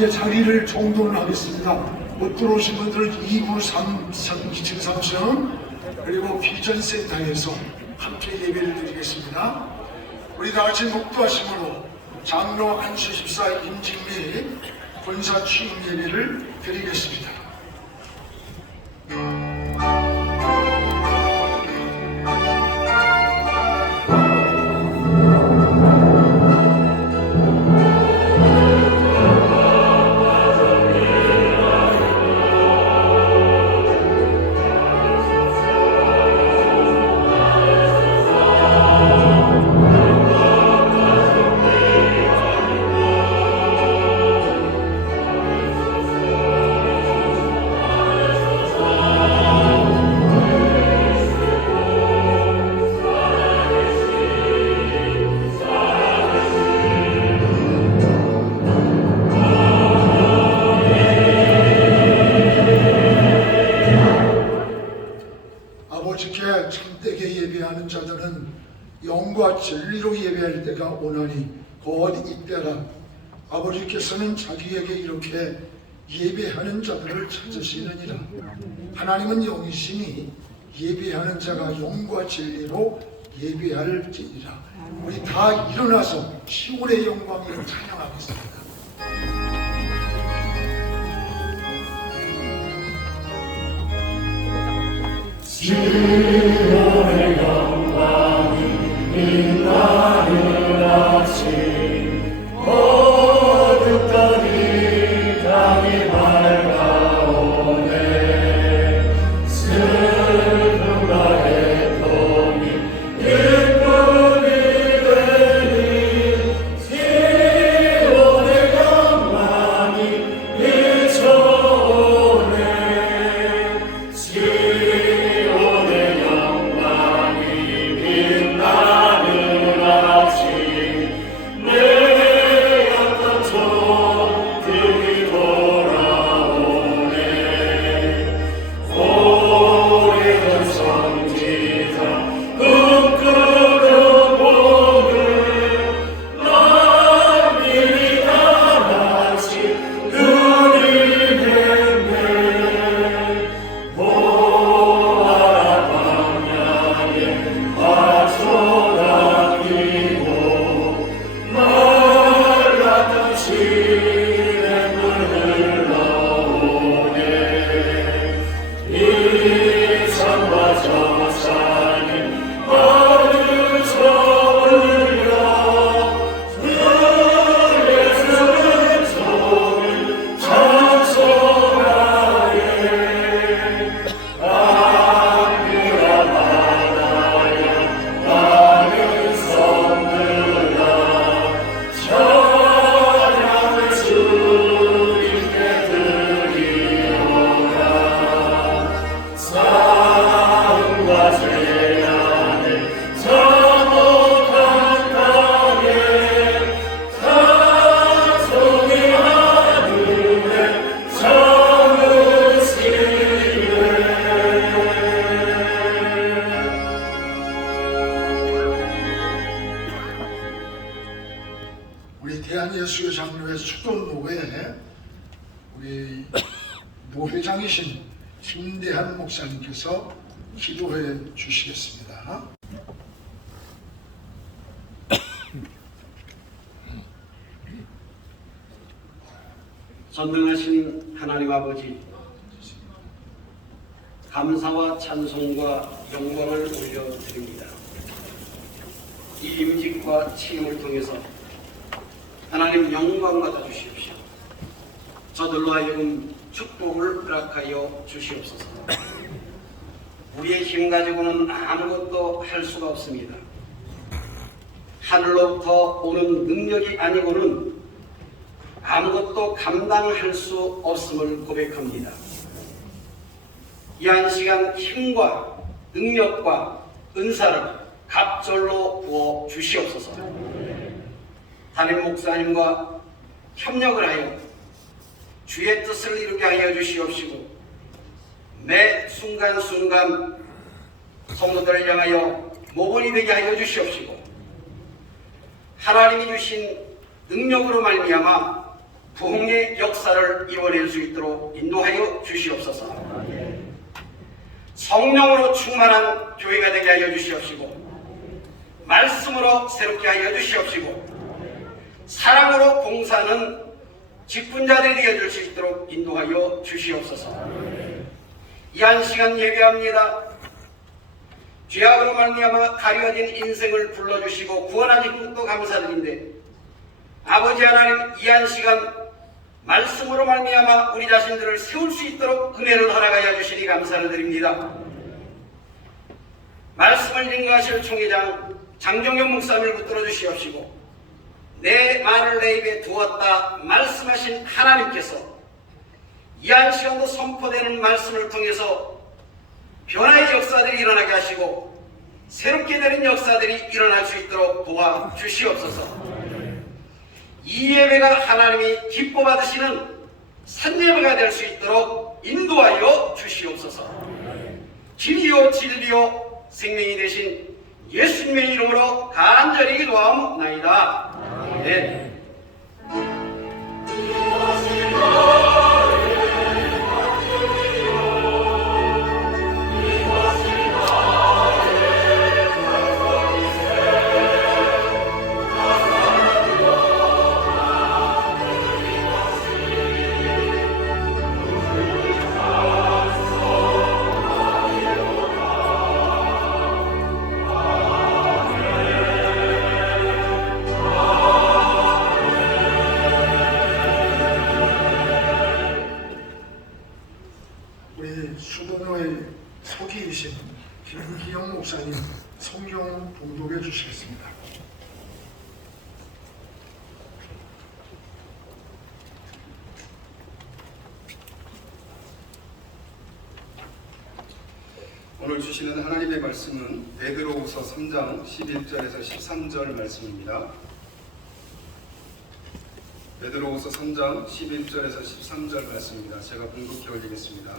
이제 자리를 정돈하겠습니다. 못 들어오신 분들은 2부 2층 3층 그리고 비전센터에서 함께 예배를 드리겠습니다. 우리 다같이 목도하심으로 장로 안수 집사 임직 및 권사 취임 예배를 드리겠습니다. 아버지께 참되게 예배하는 자들은 영과 진리로 예배할 때가 오나니 곧 이때라. 아버지께서는 자기에게 이렇게 예배하는 자들을 찾으시느니라. 하나님은 영이시니 예배하는 자가 영과 진리로 예배할지니라. 우리 다 일어나서 시온의 영광을 찬양하겠습니다. 시온의 영광이 빛나는 아침 어둡던 이 땅이 밝아오네. 슬픔과 애통이 기쁨이 되니 시온의 영광이 비춰오네. 우리 대한예수교 장로회 수도노회 우리 노회장이신 김대한 목사님께서 기도해 주시겠습니다. 전능하신 하나님 아버지, 감사와 찬송과 영광을 올려드립니다. 이 임직과 취임을 통해서 하나님 영광 받아 주시옵시오. 저들로 하여금 축복을 허락하여 주시옵소서. 우리의 힘 가지고는 아무것도 할 수가 없습니다. 하늘로부터 오는 능력이 아니고는 아무것도 감당할 수 없음을 고백합니다. 이 한 시간 힘과 능력과 은사를 갑절로 부어 주시옵소서. 담임 목사님과 협력을 하여 주의 뜻을 이루게 하여 주시옵시고, 매 순간순간 성도들을 향하여 모범이 되게 하여 주시옵시고, 하나님이 주신 능력으로 말미암아 부흥의 역사를 이뤄낼 수 있도록 인도하여 주시옵소서. 성령으로 충만한 교회가 되게 하여 주시옵시고, 말씀으로 새롭게 하여 주시옵시고, 사랑으로 봉사하는 직분자들이 되어줄 수 있도록 인도하여 주시옵소서. 이 한 시간 예배합니다. 죄악으로 말미암아 가려진 인생을 불러주시고 구원하신 것도 감사드린데, 아버지 하나님, 이 한 시간 말씀으로 말미암아 우리 자신들을 세울 수 있도록 은혜를 허락하여 주시니 감사를 드립니다. 말씀을 인가하실 총회장 장정현 목사님을 붙들어 주시옵시고, 내 말을 내 입에 두었다 말씀하신 하나님께서 이 한 시간도 선포되는 말씀을 통해서 변화의 역사들이 일어나게 하시고 새롭게 되는 역사들이 일어날 수 있도록 도와주시옵소서. 이 예배가 하나님이 기뻐 받으시는 산예배가 될 수 있도록 인도하여 주시옵소서. 진리요 진리요 생명이 되신 예수님의 이름으로 간절히 기도하옵나이다. 아멘. 우리 수도노의 서기이신 김기영 목사님 성경 봉독해 주시겠습니다. 오늘 주시는 하나님의 말씀은 베드로후서 3장 11절에서 13절 말씀입니다. 베드로후서 3장 11절에서 13절 말씀입니다. 제가 봉독해 올리겠습니다.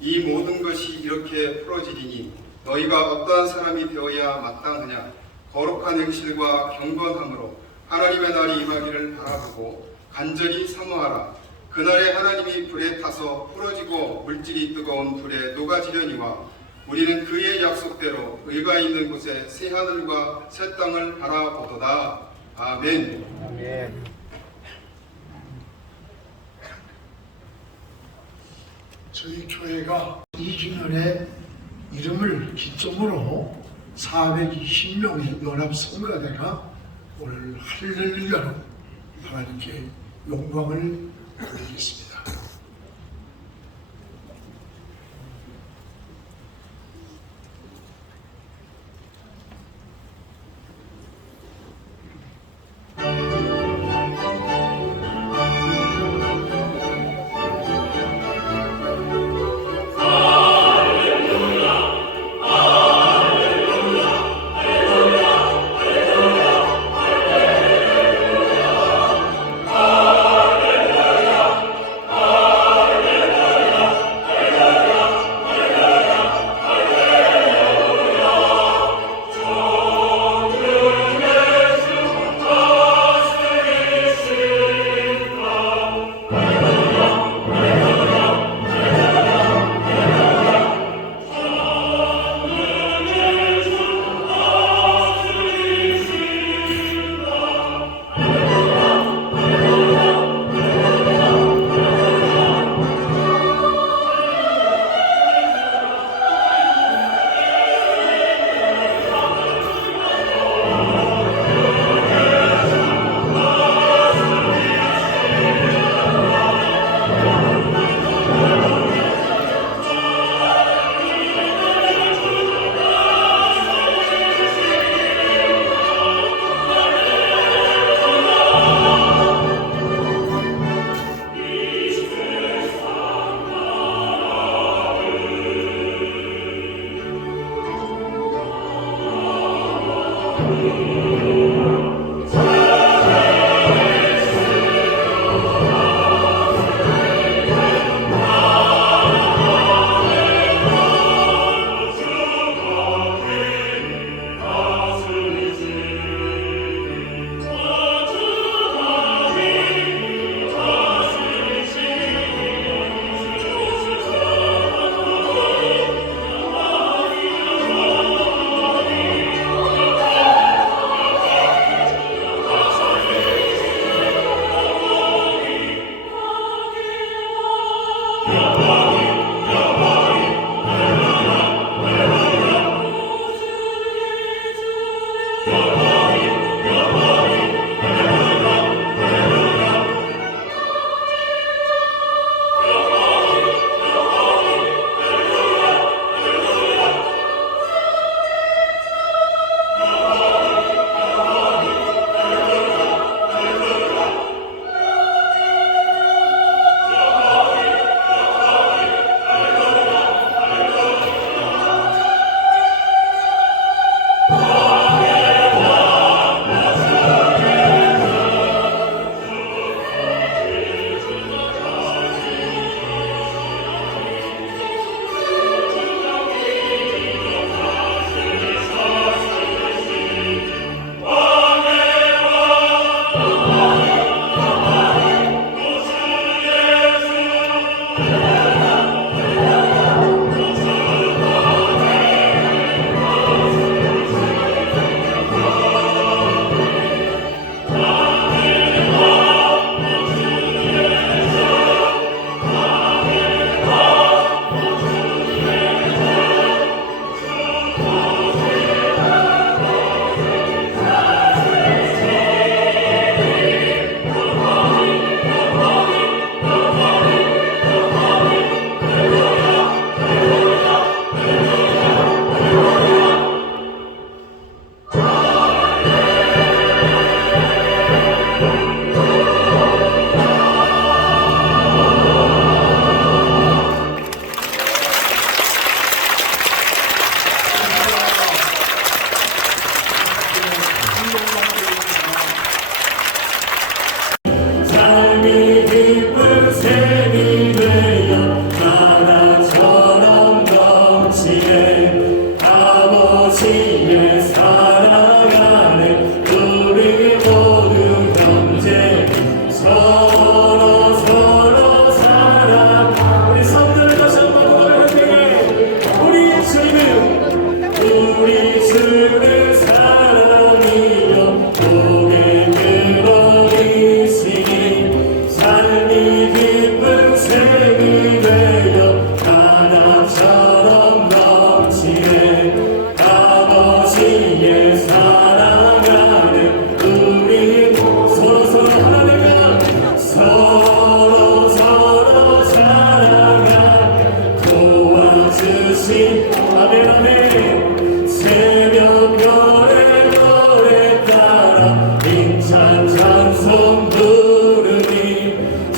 이 모든 것이 이렇게 풀어지리니 너희가 어떠한 사람이 되어야 마땅하냐? 거룩한 행실과 경건함으로 하나님의 날이 임하기를 바라보고 간절히 사모하라. 그날에 하나님이 불에 타서 풀어지고 물질이 뜨거운 불에 녹아지려니와 우리는 그의 약속대로 의가 있는 곳에 새 하늘과 새 땅을 바라보도다. 아멘. 아멘. 저희 교회가 2주년의 이름을 기점으로 420명의 연합 성가대가 오늘 할렐루야로 하나님께 영광을 돌리겠습니다.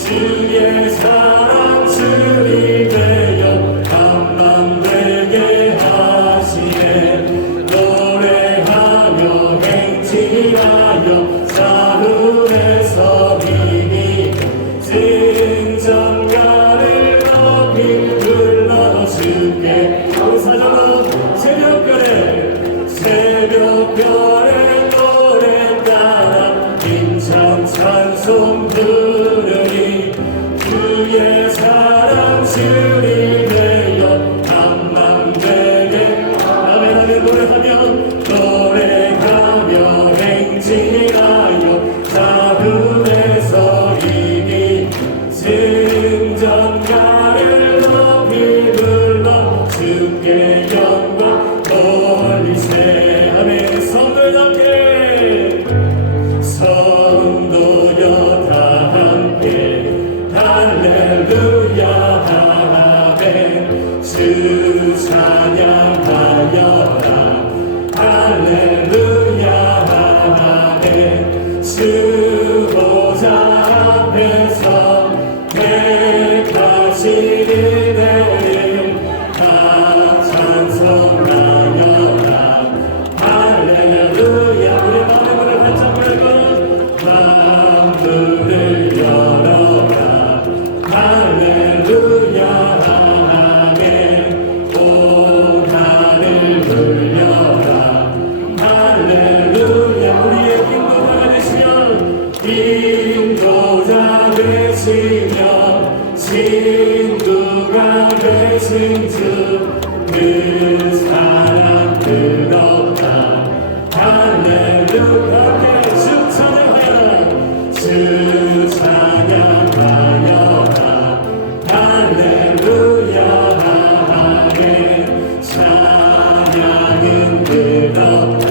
주의 사랑 주리 되어 감람되게 하시네 노래하며 행진하여 자루에서 비니 승전가를 높이 불러 주께 사자로 새벽별의 노래 따라 힘찬 찬송 부르니 주의 사랑 주리 되어 감람되게 아멘 노래하며 행진하여 자루에서 이기 승전가를 높이 불러 주께 영광 돌리세 아멘 성도답게 성도여 다 함께 할렐루야 아멘 주 찬양하여라 할렐루야 아멘 주 보좌 앞에서 백하시는 내일 다 찬송하여라 할렐루야 우리 마음의 문을 활짝 열고 마음을 열어라 할렐루야 아멘 온 하늘 울려라 할렐루야 우리의 인도자 되시며 인도자 되시며 친구가 되신 주 그 사랑 뜨겁다 할렐루야 주 찬양하여라 주 찬양하여라 할렐루야 아멘 찬양은 뜨겁다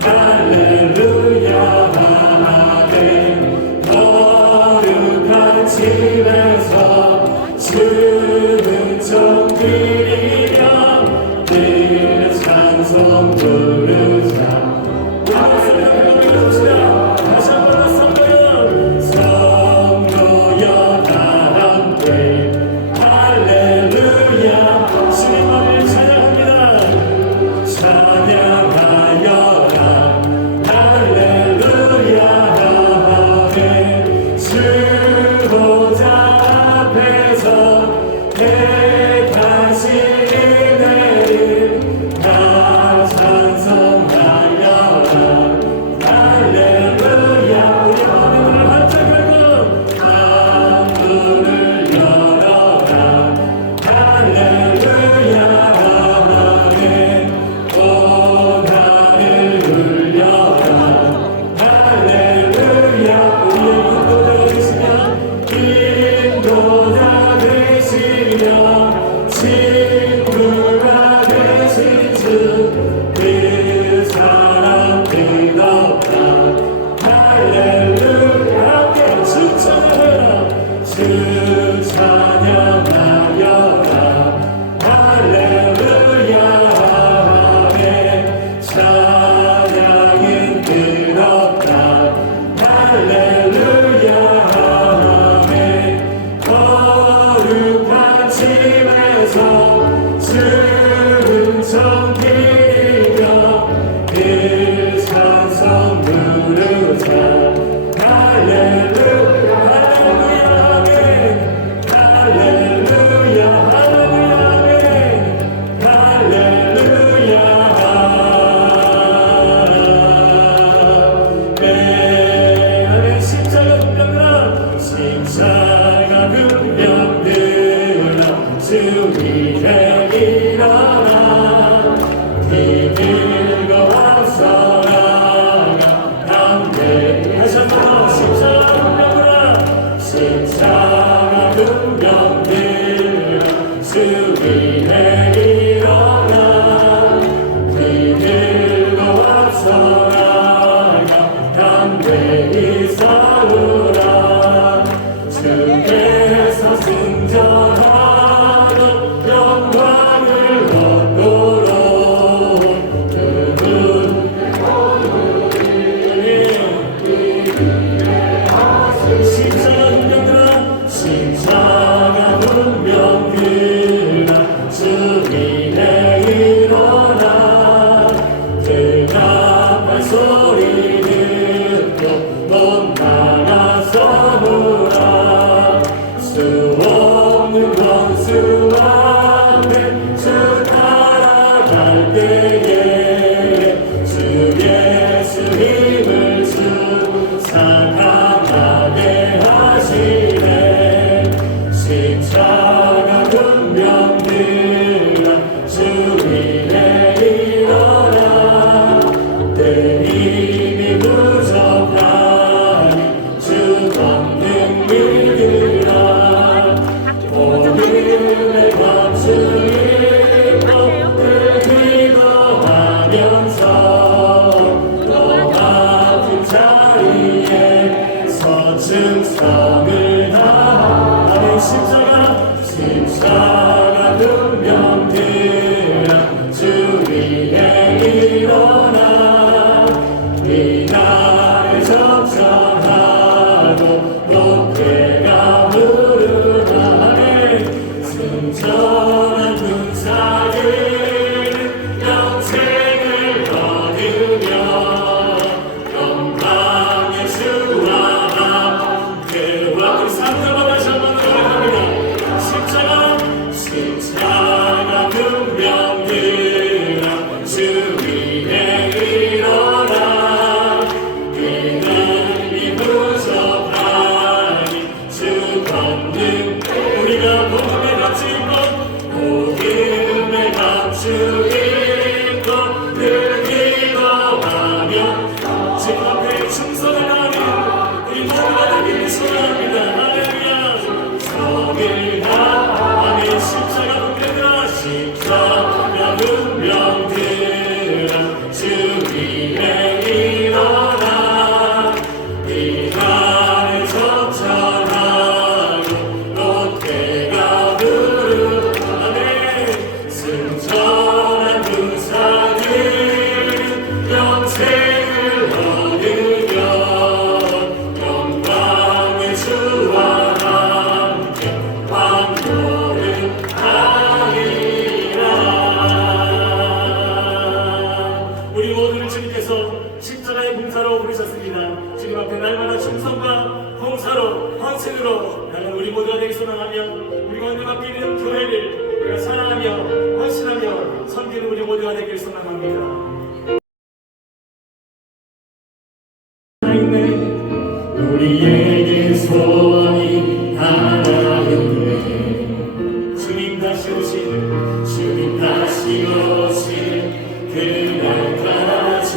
할렐루야 아멘 거룩한 집에서 주는 정드리며 늘 찬송 부르자 다시 한번 성도여 다 함께 할렐루야 주님을 찬양합니다 찬양하여라 할렐루야 아멘 주 보좌 앞에서 백하시는 내일 다 찬송하여라 할렐루야 우리 마음의 문을 활짝 열고 마음을 열어라 할렐루야 아멘 온 하늘 울려라 할렐루야 우리의 인도자 되시며 친구가 되신 주 그 사랑 뜨겁다 할렐루야 함께 주 찬양하여라 주 찬양하여라 할렐루야 아멘 찬양은 뜨겁다 할렐루야 아멘 거룩한 집에서 주는 정드리며 늘 찬송 부르자 할렐루야 할렐루야 아멘 할렐루야 할렐루야 아멘 할렐루야 아멘 십자가 분명하라 십자가 분명하라 주 위에 일어 주 앞에 주 따라갈 때에 주 예수 힘을 주사 강하게 하시네. 십자가 운명들아 주 위에 일어나 내 힘이 부족하니 주 권능 믿으라. 오늘의 감수의 것들 기도하면서 너 아픈 자리에서 충성을 다하는 십자가 운명들아 주 위에 일어나 이날을 적전하고 높게가 부르나네. 승천한 군사들은 영생을 얻으며 영광의 주와 함께 와 상담을 다시 한번 노래합니다. 십자가 운명들아 주 위에 일어나 이름이 부족하니 주 권능 우리가 복음에 갇힌 것 복음에 감추인 것들 기도하며 지금 앞에 충성을 하는 우리 모두가 되기를 소원합니다. 할렐루야. 성을 다하는 십자가 운명들아 주 위에 일어나 이날을 적전하고 높게가 부르나네. 승천한 군사들은 영생을 얻으며 영광의 주와 함께 왕노를 우리 모두를 주님께서 십자가의 봉사로 부르셨습니다. 주님 앞에 날마다 충성과 봉사로 헌신으로 나는 우리 모두가 되기 소망하며 우리가 오늘 맡게 있는 교회를 우리가 사랑하며 헌신하며 섬기는 우리 모두가 되길 소망합니다. 우리에게 소원이 하나 있네. 주님 다시 오시는 주님 다시 오시는 그날까지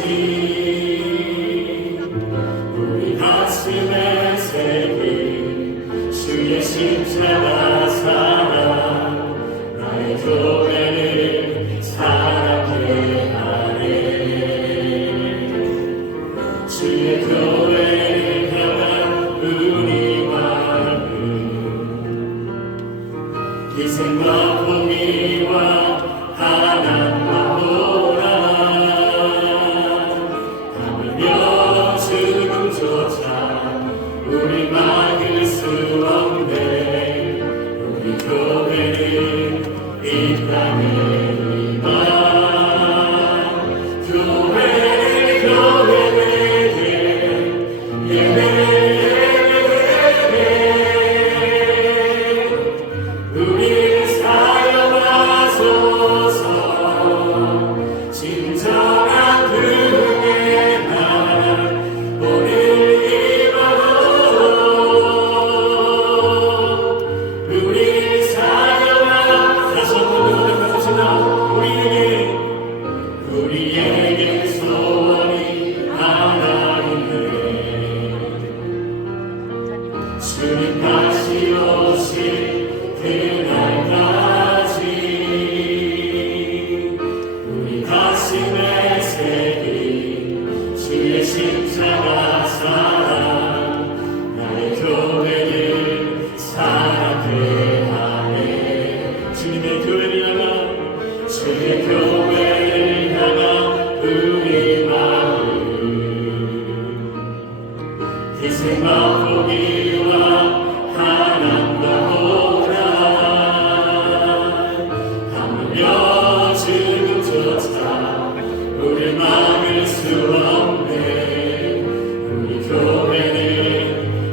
우리 가슴에 새긴 주의 십자가 사랑 나의 교회를 사랑해 하네. 주의 교회를 향한 우리 마음은 희생과 공의와 가난과 보라 하물며 죽음조차 우리 막을 수 없네. 우리 교회는 이 땅의 희망 우리 사용하소서. 진정한 부흥의 날 오늘 이뤄도 우리 사용하 다시 한번 노력하십시다. 우리에게 소원이 하나 있네. 주님 다시 오실 그날까지 우리 가슴에 새긴 주의 십자가 사랑 나의 교회를 사랑해 하네. 주님의 교회를 향한 주의 교회를 향한 우리 마음 희생과 포기와 가난과 보라 하물며 지금조차 우리 막을 수 없네. 우리 교회는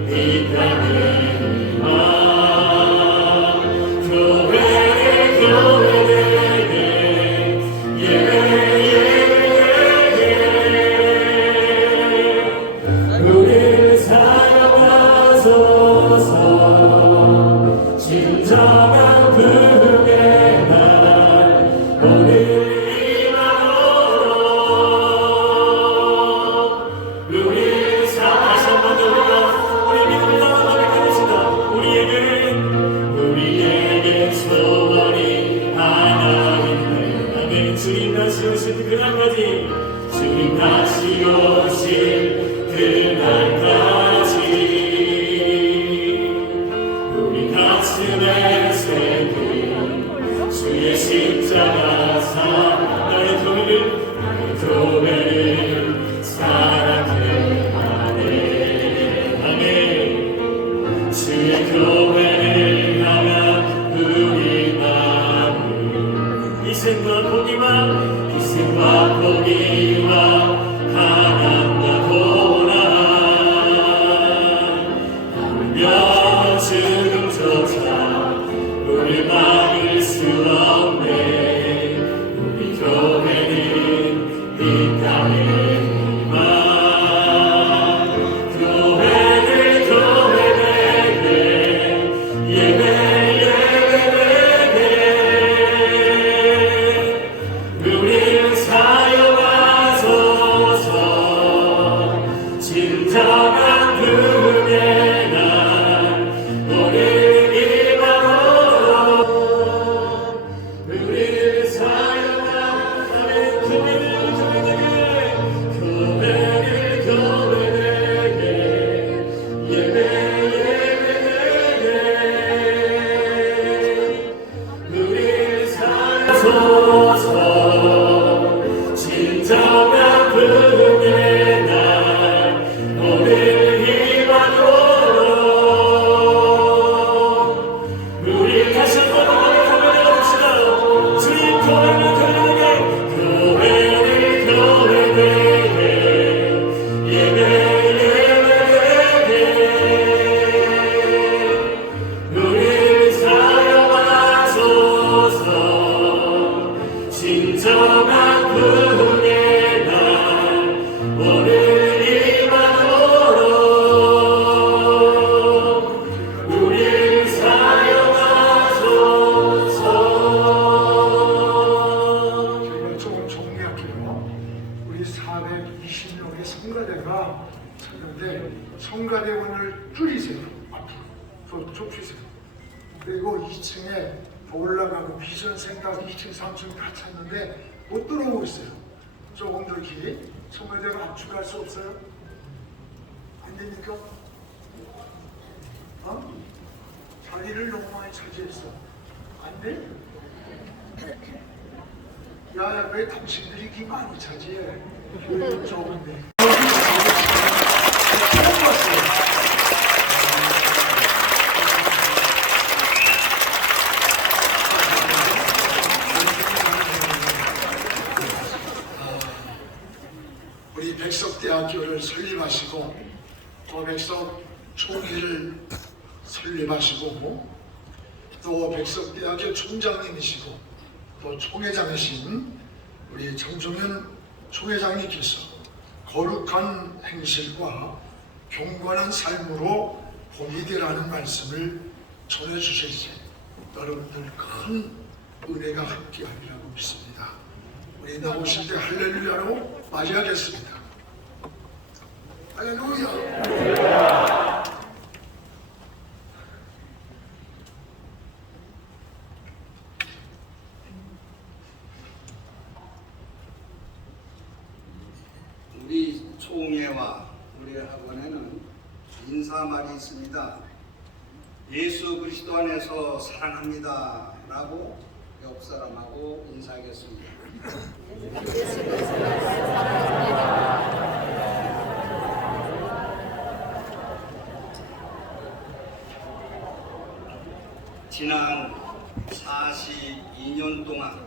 이 땅의 희망 그날까지 주님 다시 오실 그날까지 우리 가슴에 새긴 주의 십자가 사 나의 교회를 사랑해하네. 아멘. 주의 교회를 향한 우리 마음 희생과 포기와 가난과 고난 하물며 죽음조차 우릴 막을 수 없네. 우리 교회는 이 땅의 희망 교회는 예배 우리를 사용하소서. 진정한 부흥의 날 오늘 이바로 우리를 사용하는 교회에게 예배 우리를 사용하소서. 진정한 부흥의 날 오늘 이바로 우리 다시 한번 교회를 봅시다. 주님 교회를 예배 우리를 사용하소서. 진정한 부흥의 날 오늘 이바로 우리를 사용하소서. 저희가 조금 정리할게요. 우리 420명의 성가대가 찾는데 성가대원을 줄이세요. 앞으로 좀 좁히세요. 그리고 2층에 올라가고 비전센터 2층, 3층 다 찾는데 못 들어오고 있어요. 조금 더 길이 성가대가 압축할 수 없어요? 안 됩니까? 자리를 너무 많이 차지했어. 안 돼? 야, 왜 당신들이 이렇게 많이 차지해? 교회는 적은데. 처음 봤어요. 우리 백석대학교를 설립하시고 또 백석 총회를 설립하시고 또 백석대학교 총장님이시고 또 총회장이신 우리 정종현 총회장님께서 거룩한 행실과 경건한 삶으로 복이 되라는 말씀을 전해주셨어요. 여러분들 큰 은혜가 함께하리라고 믿습니다. 우리 나오실 때 할렐루야로 맞이하겠습니다. 할렐루야. 우리 총회와 우리 학원에는 인사말이 있습니다. 예수 그리스도 안에서 사랑합니다 라고 옆 사람하고 인사하겠습니다. 지난 42년 동안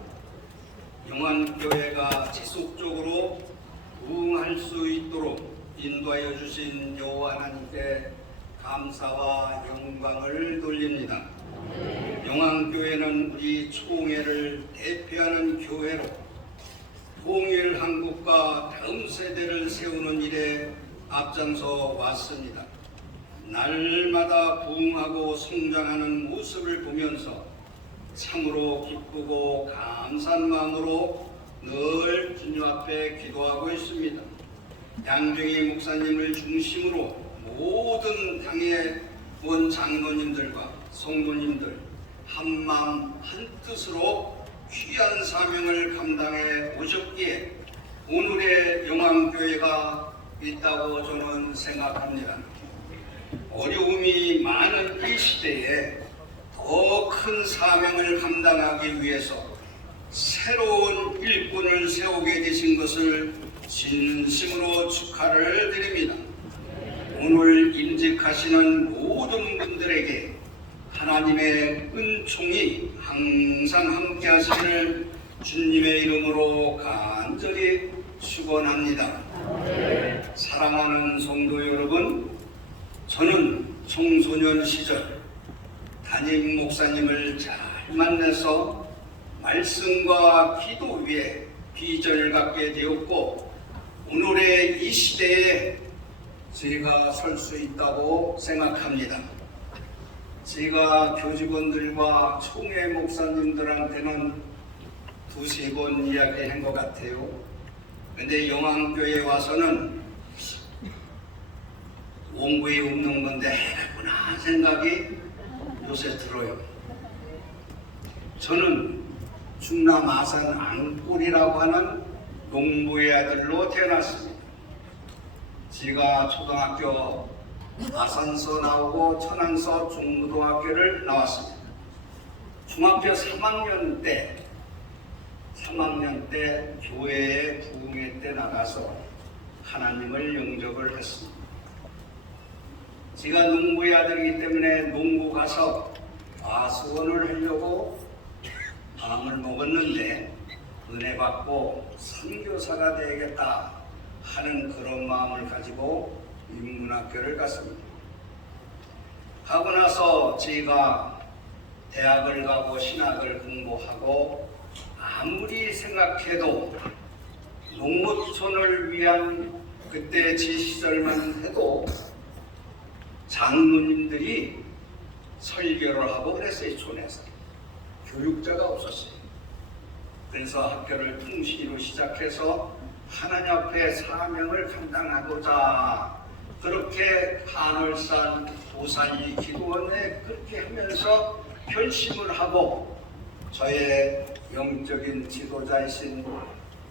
영안교회가 지속적으로 부흥할 수 있도록 인도하여 주신 여호와 하나님께 감사와 영광을 돌립니다. 영안교회는 우리 총회를 대표하는 교회로 통일 한국과 다음 세대를 세우는 일에 앞장서 왔습니다. 날마다 부흥하고 성장하는 모습을 보면서 참으로 기쁘고 감사한 마음으로 늘 주님 앞에 기도하고 있습니다. 양정희 목사님을 중심으로 모든 당의 원 장로님들과 성도님들 한마음 한뜻으로 귀한 사명을 감당해 오셨기에 오늘의 영암교회가 있다고 저는 생각합니다. 어려움이 많은 이 시대에 더 큰 사명을 감당하기 위해서 새로운 일꾼을 세우게 되신 것을 진심으로 축하를 드립니다. 오늘 임직하시는 모든 분들에게 하나님의 은총이 항상 함께 하시기를 주님의 이름으로 간절히 축원합니다. 사랑하는 성도 여러분, 저는 청소년 시절 담임 목사님을 잘 만나서 말씀과 기도 위에 비전을 갖게 되었고, 오늘의 이 시대에 제가 설 수 있다고 생각합니다. 제가 교직원들과 총회 목사님들한테는 두세 번 이야기한 것 같아요. 근데 영암교회에 와서는 원고에 없는 건데 해야구나 생각이 요새 들어요. 저는 충남 아산 안골이라고 하는 농부의 아들로 태어났습니다. 제가 초등학교 아산서 나오고 천안서 중고등학교를 나왔습니다. 중학교 3학년 때 교회에 부흥회 때 나가서 하나님을 영접을 했습니다. 제가 농부의 아들이기 때문에 농구 가서 수원을 하려고 마음을 먹었는데 은혜 받고 선교사가 되겠다 하는 그런 마음을 가지고 인문학교를 갔습니다. 하고 나서 제가 대학을 가고 신학을 공부하고 아무리 생각해도 농어촌을 위한 그때 제 시절만 해도 장로님들이 설교를 하고 그랬어요. 촌에서 교육자가 없었어요. 그래서 학교를 통시로 시작해서 하나님 앞에 사명을 감당하고자 그렇게 한월산 오산리 기도원에 그렇게 하면서 결심을 하고, 저의 영적인 지도자이신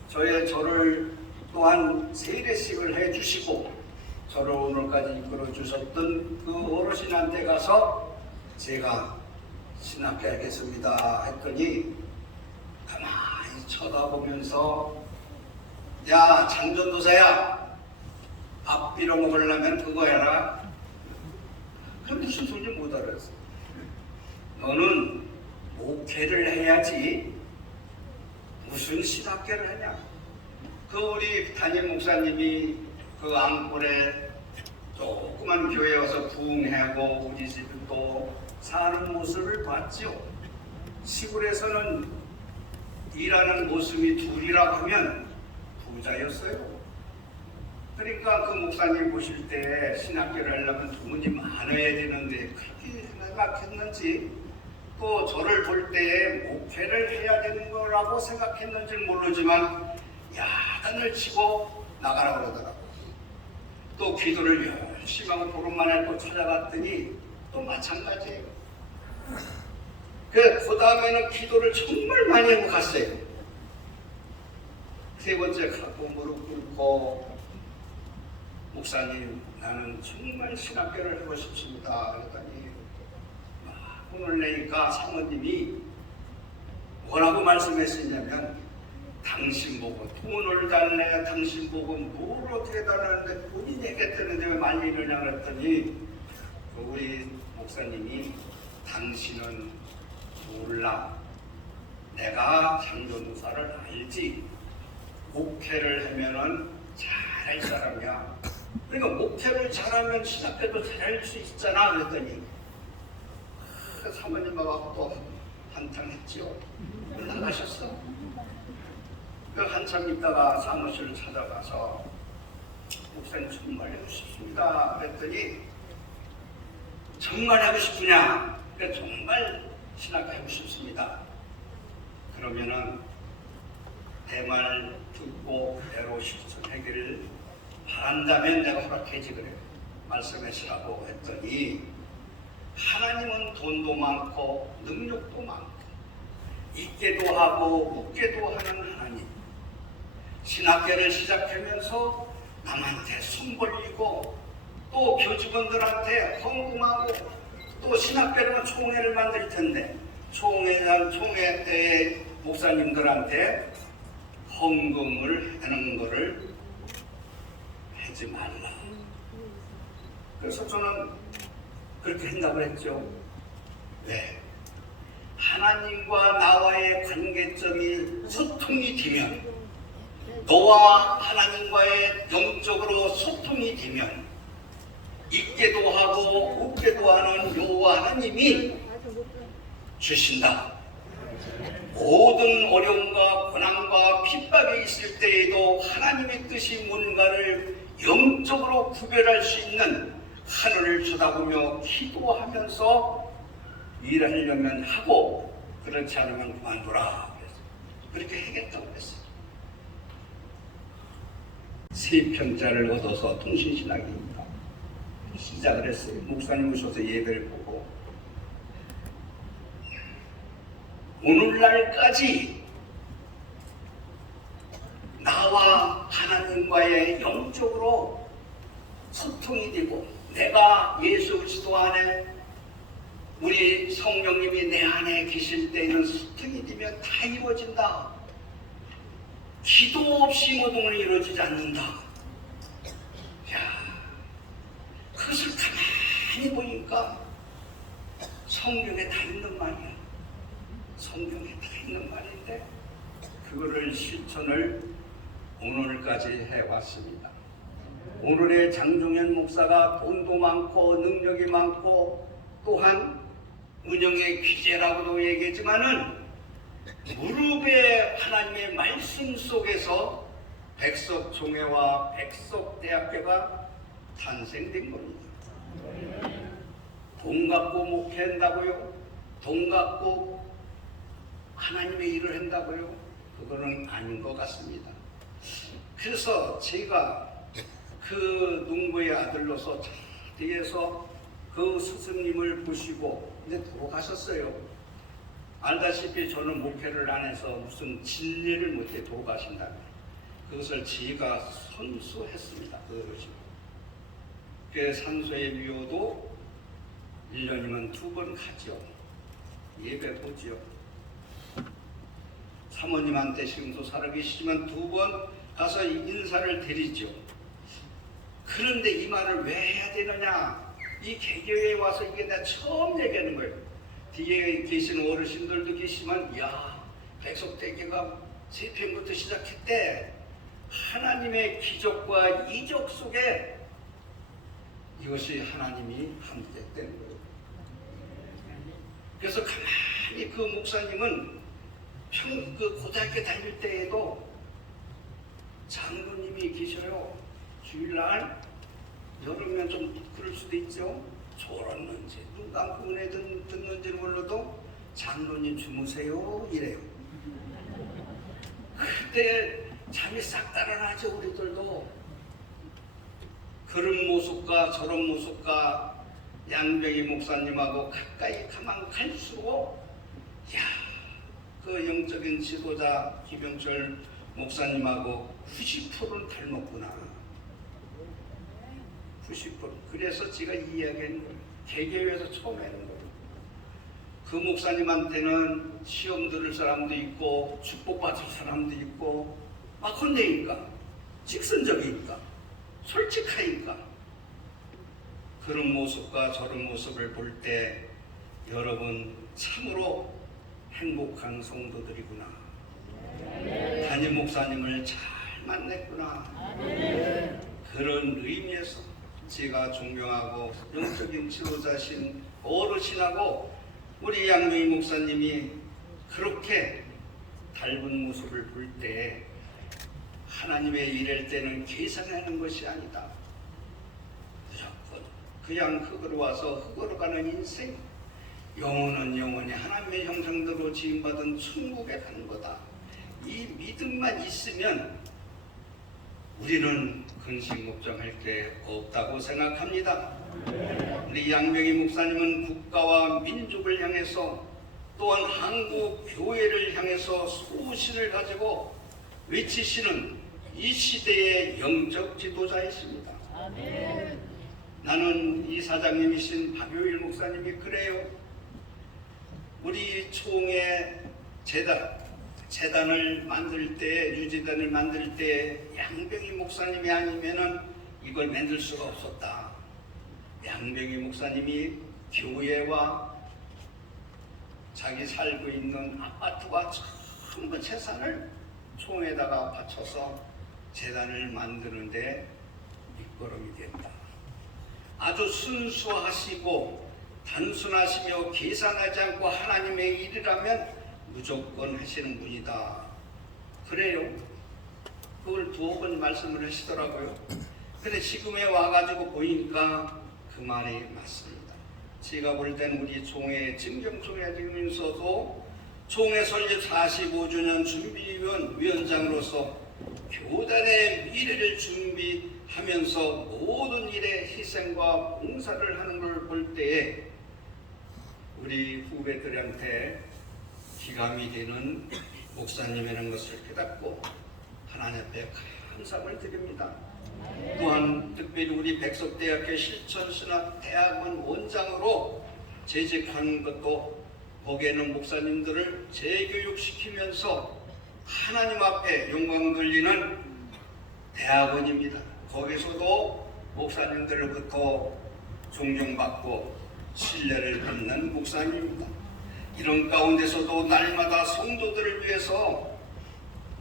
저를 또한 세례식을 해주시고 저를 오늘까지 이끌어 주셨던 그 어르신한테 가서 제가 신학해야겠습니다 했더니 가만히 쳐다보면서, 야 장전도사야, 밥 빌어 먹으려면 그거 해라. 그 무슨 소리인지 못 알았어. 너는 목회를 해야지 무슨 신학교를 하냐. 그 우리 담임 목사님이 그 안골에 조그만 교회에 와서 부흥하고 우리 집을 또 사는 모습을 봤죠. 시골에서는 일하는 모습이 둘이라고 하면 부자였어요. 그러니까 그 목사님 보실 때 신학교를 하려면 돈이 많아야 되는데 그렇게 생각했는지, 또 저를 볼 때 목회를 해야 되는 거라고 생각했는지 모르지만 야단을 치고 나가라 그러더라고요. 또 기도를 열심히 하고 보름만에 또 찾아갔더니 또 마찬가지예요. 그 다음에는 기도를 정말 많이 하고 갔어요. 세 번째 가고 무릎 꿇고, 목사님 나는 정말 신학교를 하고 싶습니다. 그랬더니 혼을 내니까 사모님이 뭐라고 말씀했었냐면, 당신 보고 돈을 달래, 당신 보고 뭘 어떻게 달라는데 돈이 내겠다는데 왜 많이 이러냐 그랬더니 우리 목사님이, 당신은 몰라, 내가 장전도사를 알지, 목회를 하면은 잘할 사람이야. 그러니까 목회를 잘하면 신학교도 잘할 수 있잖아 그랬더니 사모님하고 또 한탕 했지요. 나가셨어. 한참 있다가 사무실을 찾아가서 목사님 정말 하고 싶습니다 그랬더니, 정말 하고 싶으냐? 그래 정말 신학교 하고 싶습니다. 그러면은 내 말 듣고 대로 실천하기를 바란다면 내가 허락해지 그래 말씀하시라고 했더니, 하나님은 돈도 많고 능력도 많고 있게도 하고 웃게도 하는 하나님, 신학계를 시작하면서 남한테 손 벌리고 또 교직원들한테 헌금하고 또 신학계라면 총회를 만들 텐데 총회 때 목사님들한테 헌금을 하는 거를 하지 말라. 그래서 저는 그렇게 한다고 했죠. 네. 하나님과 나와의 관계점이 소통이 되면, 너와 하나님과의 영적으로 소통이 되면 있게도 하고 웃게도 하는 여호와 하나님이 주신다. 모든 어려움과 고난과 핍박이 있을 때에도 하나님의 뜻이 뭔가를 영적으로 구별할 수 있는 하늘을 쳐다보며 기도하면서 일하려면 하고, 그렇지 않으면 그만둬라. 그렇게 하겠다고 그랬어요. 3편짜리를 얻어서 통신신학입니다. 시작을 했어요. 목사님 오셔서 예배를 보고 오늘날까지 나와 하나님과의 영적으로 소통이 되고, 내가 예수 그리스도 안에, 우리 성령님이 내 안에 계실 때에는 소통이 되면 다 이루어진다. 기도 없이 모든 일 이루어지지 않는다. 야, 그것을 가만히 보니까 성경에 다 있는 말이야. 성경에 다 있는 말인데 그거를 실천을 오늘까지 해왔습니다. 오늘의 장종현 목사가 돈도 많고 능력이 많고 또한 운영의 귀재라고도 얘기했지만은 무릎에 하나님의 말씀 속에서 백석종회와 백석대학교가 탄생된 겁니다. 돈 갖고 목회한다고요? 돈 갖고 하나님의 일을 한다고요? 그거는 아닌 것 같습니다. 그래서 제가 그 농부의 아들로서 뒤에서 그 스승님을 보시고 이제 돌아가셨어요. 알다시피 저는 목회를 안 해서 무슨 진리를 못해 돌아가신다면 그것을 제가 선수했습니다. 그 산소의 미호도 1년이면 2번 가죠. 예배 보죠. 사모님한테 지금도 살아계시지만 2번 가서 인사를 드리죠. 그런데 이 말을 왜 해야 되느냐? 이 개교에 와서 이게 내가 처음 얘기하는 거예요. 뒤에 계신 어르신들도 계시면, 야, 백석대교가 3편부터 시작했대. 하나님의 기적과 이적 속에 이것이 하나님이 함께했다는 거예요. 그래서 가만히 그 목사님은 그 고등학교 다닐 때에도 장로님이 계셔요. 주일날 여름면 좀 그럴 수도 있죠. 졸았는지 눈 감고 은혜 듣는지는 몰라도 장로님 주무세요 이래요. 그때 잠이 싹 달아나죠. 우리들도 그런 모습과 저런 모습과 양병희 목사님하고 가까이 가만 갈수록, 야, 그 영적인 지도자 김영철 목사님하고 90%는 닮았구나. 90%. 그래서 제가 이야기한 거예요. 개교에서 처음 하는 거예요. 그 목사님한테는 시험 들을 사람도 있고 축복받을 사람도 있고 막 혼내니까, 직선적이니까, 솔직하니까. 그런 모습과 저런 모습을 볼 때 여러분 참으로 행복한 성도들이구나. 담임 목사님을 잘 만났구나. 그런 의미에서 제가 존경하고 영적인 지도자신 어르신하고 우리 양명희 목사님이 그렇게 닮은 모습을 볼 때 하나님의 일할 때는 계산하는 것이 아니다. 무조건 그냥 흙으로 와서 흙으로 가는 인생, 영혼은 영원히 하나님의 형상대로 지음받은 천국에 가는 거다. 이 믿음만 있으면 우리는 근심 걱정할 게 없다고 생각합니다. 우리 양병희 목사님은 국가와 민족을 향해서 또한 한국 교회를 향해서 소신을 가지고 외치시는 이 시대의 영적 지도자이십니다. 나는 이 사장님이신 박효일 목사님이 그래요. 우리 총회 재단을 만들 때, 유재단을 만들 때 양병희 목사님이 아니면은 이걸 만들 수가 없었다. 양병희 목사님이 교회와 자기 살고 있는 아파트와 전부 재산을 총에다가 바쳐서 재단을 만드는데 밑거름이 된다. 아주 순수하시고 단순하시며 계산하지 않고 하나님의 일이라면 무조건 하시는 분이다. 그래요. 그걸 두어 번 말씀을 하시더라고요. 근데 지금에 와가지고 보니까 그 말이 맞습니다. 제가 볼 땐 우리 총회 진경총회 되면서도 총회 설립 45주년 준비위원 위원장으로서 교단의 미래를 준비하면서 모든 일에 희생과 봉사를 하는 걸 볼 때에 우리 후배들한테 기감이 되는 목사님이라는 것을 깨닫고 하나님 앞에 감사를 드립니다. 또한 특별히 우리 백석대학교 실천신학대학원 원장으로 재직하는 것도 거기에는 목사님들을 재교육시키면서 하나님 앞에 영광 돌리는 대학원입니다. 거기서도 목사님들로부터 존경받고 신뢰를 받는 목사님입니다. 이런 가운데서도 날마다 성도들을 위해서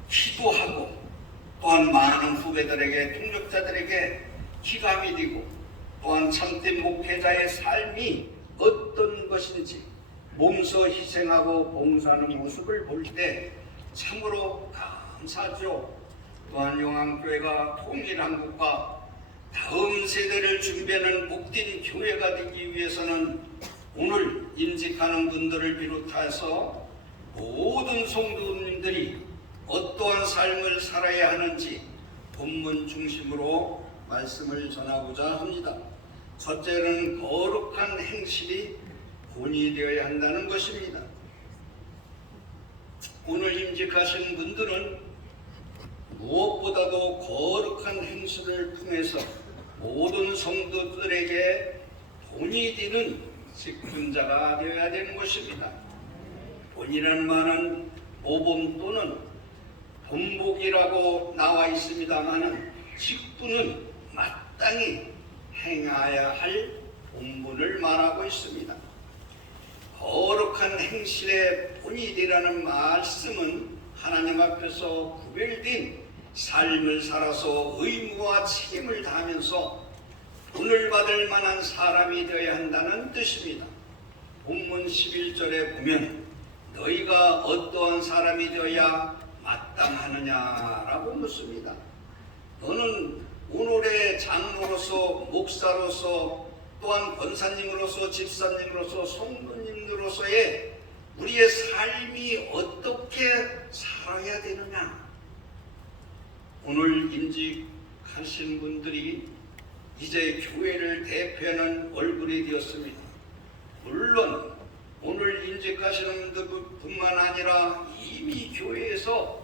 기도하고 또한 많은 후배들에게 동력자들에게 기감이 되고 또한 참된 목회자의 삶이 어떤 것인지 몸소 희생하고 봉사하는 모습을 볼 때 참으로 감사하죠. 또한 영암교회가 통일한국과 다음 세대를 준비하는 복된 교회가 되기 위해서는 오늘 임직하는 분들을 비롯해서 모든 성도님들이 어떠한 삶을 살아야 하는지 본문 중심으로 말씀을 전하고자 합니다. 첫째는 거룩한 행실이 본이 되어야 한다는 것입니다. 오늘 임직하신 분들은 무엇보다도 거룩한 행실을 통해서 모든 성도들에게 본이 되는 직분자가 되어야 되는 것입니다. 본이라는 말은 모범 또는 본복이라고 나와 있습니다마는 직분은 마땅히 행해야 할 본분을 말하고 있습니다. 거룩한 행실의 본이 되라는 말씀은 하나님 앞에서 구별된 삶을 살아서 의무와 책임을 다하면서 본을 받을 만한 사람이 되어야 한다는 뜻입니다. 본문 11절에 보면 너희가 어떠한 사람이 되어야 마땅하느냐라고 묻습니다. 너는 오늘의 장로로서 목사로서 또한 권사님으로서 집사님으로서 성도님으로서의 우리의 삶이 어떻게 살아야 되느냐. 오늘 임직하신 분들이 이제 교회를 대표하는 얼굴이 되었습니다. 물론 오늘 임직하시는 분뿐만 아니라 이미 교회에서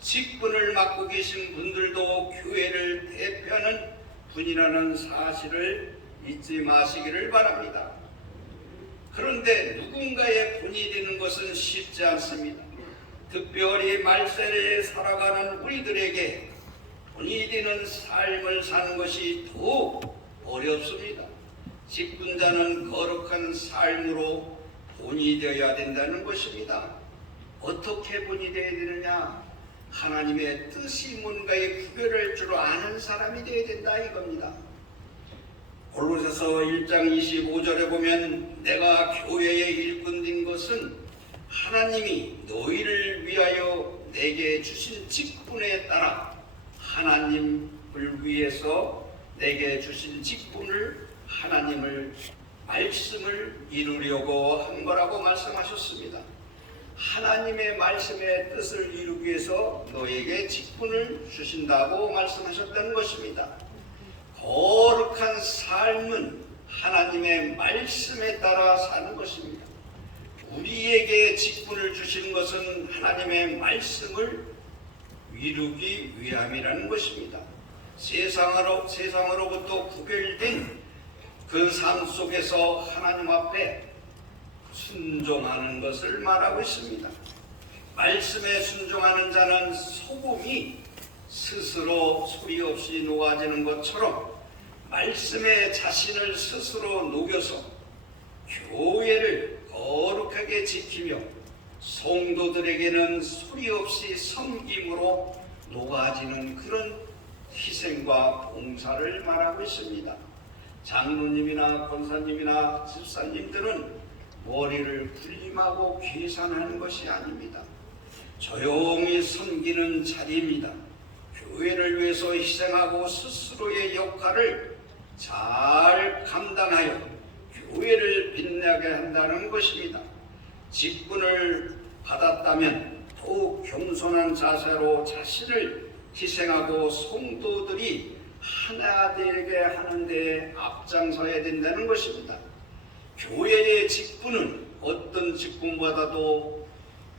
직분을 맡고 계신 분들도 교회를 대표하는 분이라는 사실을 잊지 마시기를 바랍니다. 그런데 누군가의 분이 되는 것은 쉽지 않습니다. 특별히 말세를 살아가는 우리들에게 분이 되는 삶을 사는 것이 더욱 어렵습니다. 직분자는 거룩한 삶으로 본이 되어야 된다는 것입니다. 어떻게 본이 되어야 되느냐? 하나님의 뜻이 뭔가에 구별할 줄 아는 사람이 되어야 된다 이겁니다. 골로새서 1장 25절에 보면 내가 교회의 일꾼 된 것은 하나님이 너희를 위하여 내게 주신 직분에 따라 하나님을 위해서 내게 주신 직분을 하나님을 말씀을 이루려고 한 거라고 말씀하셨습니다. 하나님의 말씀의 뜻을 이루기 위해서 너에게 직분을 주신다고 말씀하셨다는 것입니다. 거룩한 삶은 하나님의 말씀에 따라 사는 것입니다. 우리에게 직분을 주신 것은 하나님의 말씀을 이루기 위함이라는 것입니다. 세상으로부터 구별된 그 삶 속에서 하나님 앞에 순종하는 것을 말하고 있습니다. 말씀에 순종하는 자는 소금이 스스로 소리 없이 녹아지는 것처럼 말씀에 자신을 스스로 녹여서 교회를 거룩하게 지키며 성도들에게는 소리 없이 섬김으로 녹아지는 그런 희생과 봉사를 말하고 있습니다. 장로님이나 권사님이나 집사님들은 머리를 군림하고 계산하는 것이 아닙니다. 조용히 섬기는 자리입니다. 교회를 위해서 희생하고 스스로의 역할을 잘 감당하여 교회를 빛나게 한다는 것입니다. 직분을 받았다면 더욱 겸손한 자세로 자신을 희생하고 성도들이 하나 되게 하는 데 앞장서야 된다는 것입니다. 교회의 직분은 어떤 직분보다도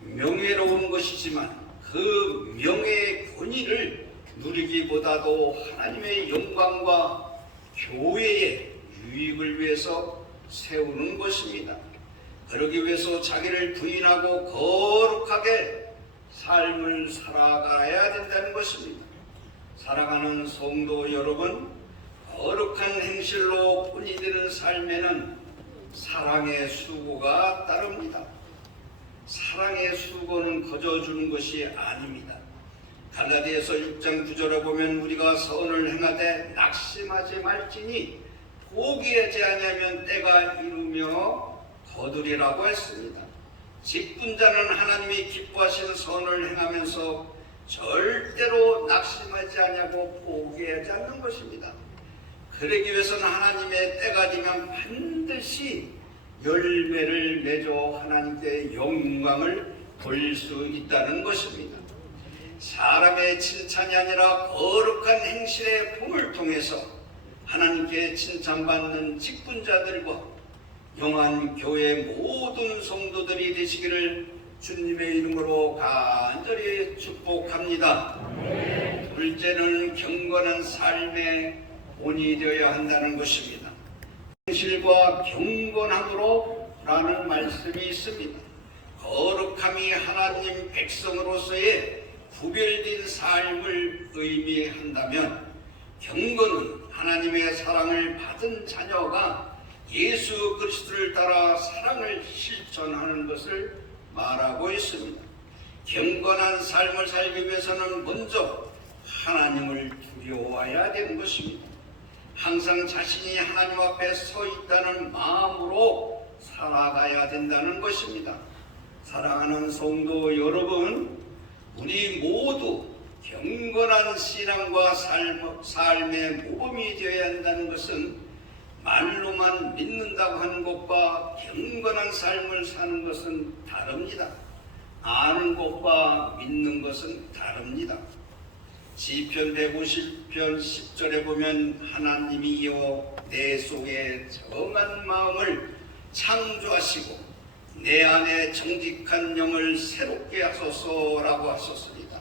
명예로운 것이지만 그 명예의 권위를 누리기보다도 하나님의 영광과 교회의 유익을 위해서 세우는 것입니다. 그러기 위해서 자기를 부인하고 거룩하게 삶을 살아가야 된다는 것입니다. 사랑하는 성도 여러분, 거룩한 행실로 본이 되는 삶에는 사랑의 수고가 따릅니다. 사랑의 수고는 거저주는 것이 아닙니다. 갈라디아서 6장 9절에 보면 우리가 선을 행하되 낙심하지 말지니 포기하지 아니하면 때가 이르며 거두리라고 했습니다. 직분자는 하나님이 기뻐하시는 선을 행하면서 절대로 낙심하지 아니하고 포기하지 않는 것입니다. 그러기 위해서는 하나님의 때가 되면 반드시 열매를 맺어 하나님께 영광을 돌릴 수 있다는 것입니다. 사람의 칭찬이 아니라 거룩한 행실의 본을 통해서 하나님께 칭찬받는 직분자들과 영한 교회 모든 성도들이 되시기를 주님의 이름으로 간절히 축복합니다. 둘째는 경건한 삶의 본이 되어야 한다는 것입니다. 행실과 경건함으로 라는 말씀이 있습니다. 거룩함이 하나님 백성으로서의 구별된 삶을 의미한다면 경건은 하나님의 사랑을 받은 자녀가 예수 그리스도를 따라 사랑을 실천하는 것을 말하고 있습니다. 경건한 삶을 살기 위해서는 먼저 하나님을 두려워해야 되는 것입니다. 항상 자신이 하나님 앞에 서 있다는 마음으로 살아가야 된다는 것입니다. 사랑하는 성도 여러분, 우리 모두 경건한 신앙과 삶의 모범이 되어야 한다는 것은 말로만 믿는다고 하는 것과 경건한 삶을 사는 것은 다릅니다. 아는 것과 믿는 것은 다릅니다. 시편 150편 10절에 보면 하나님이여 내 속에 정한 마음을 창조하시고 내 안에 정직한 영을 새롭게 하소서라고 하셨습니다.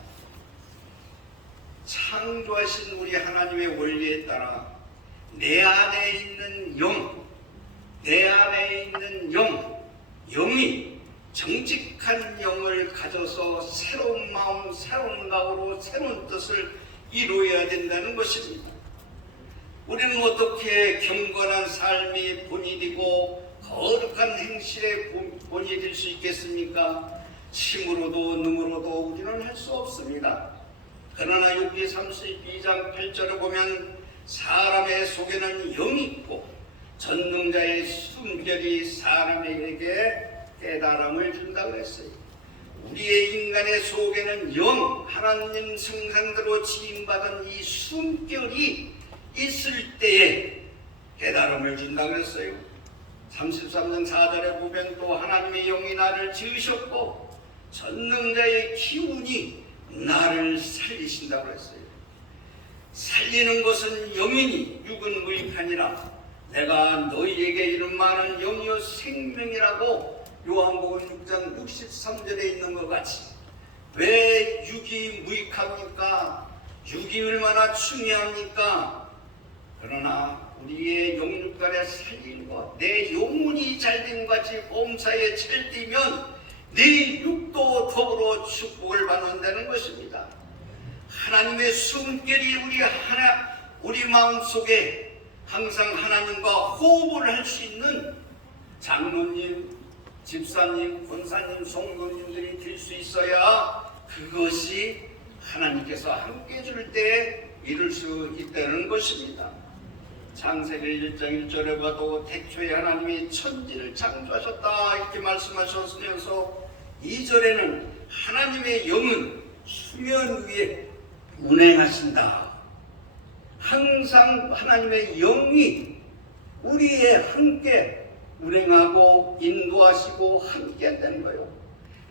창조하신 우리 하나님의 원리에 따라 내 안에 있는 영이 정직한 영을 가져서 새로운 마음, 새로운 각오로 새로운 뜻을 이루어야 된다는 것입니다. 우리는 어떻게 경건한 삶이 본이 되고 거룩한 행실의 본이 될 수 있겠습니까? 힘으로도 능으로도 우리는 할 수 없습니다. 그러나 욥기 32장 8절에 보면 사람의 속에는 영이 있고 전능자의 숨결이 사람에게 깨달음을 준다고 했어요. 우리의 인간의 속에는 하나님 생상대로 지음받은 이 숨결이 있을 때에 깨달음을 준다고 했어요. 33장 4절에 보면 또 하나님의 영이 나를 지으셨고 전능자의 기운이 나를 살리신다고 했어요. 살리는 것은 영이니 육은 무익하니라. 내가 너희에게 이른 말은 영이요 생명이라고 요한복음 6장 63절에 있는 것 같이 왜 육이 무익합니까? 육이 얼마나 중요합니까? 그러나 우리의 영육간에 살린 것, 내 영혼이 잘된 같이 봉사에 찰되면 내 육도 더불어 축복을 받는다는 것입니다. 하나님의 숨결이 우리 마음속에 항상 하나님과 호흡을 할 수 있는 장로님, 집사님, 권사님, 성도님들이 될 수 있어야 그것이 하나님께서 함께 줄 때 이룰 수 있다는 것입니다. 창세기 1장 1절에 봐도 태초에 하나님이 천지를 창조하셨다 이렇게 말씀하셨으면서 2절에는 하나님의 영은 수면 위에 운행하신다. 항상 하나님의 영이 우리에 함께 운행하고 인도하시고 함께 한다는 거예요.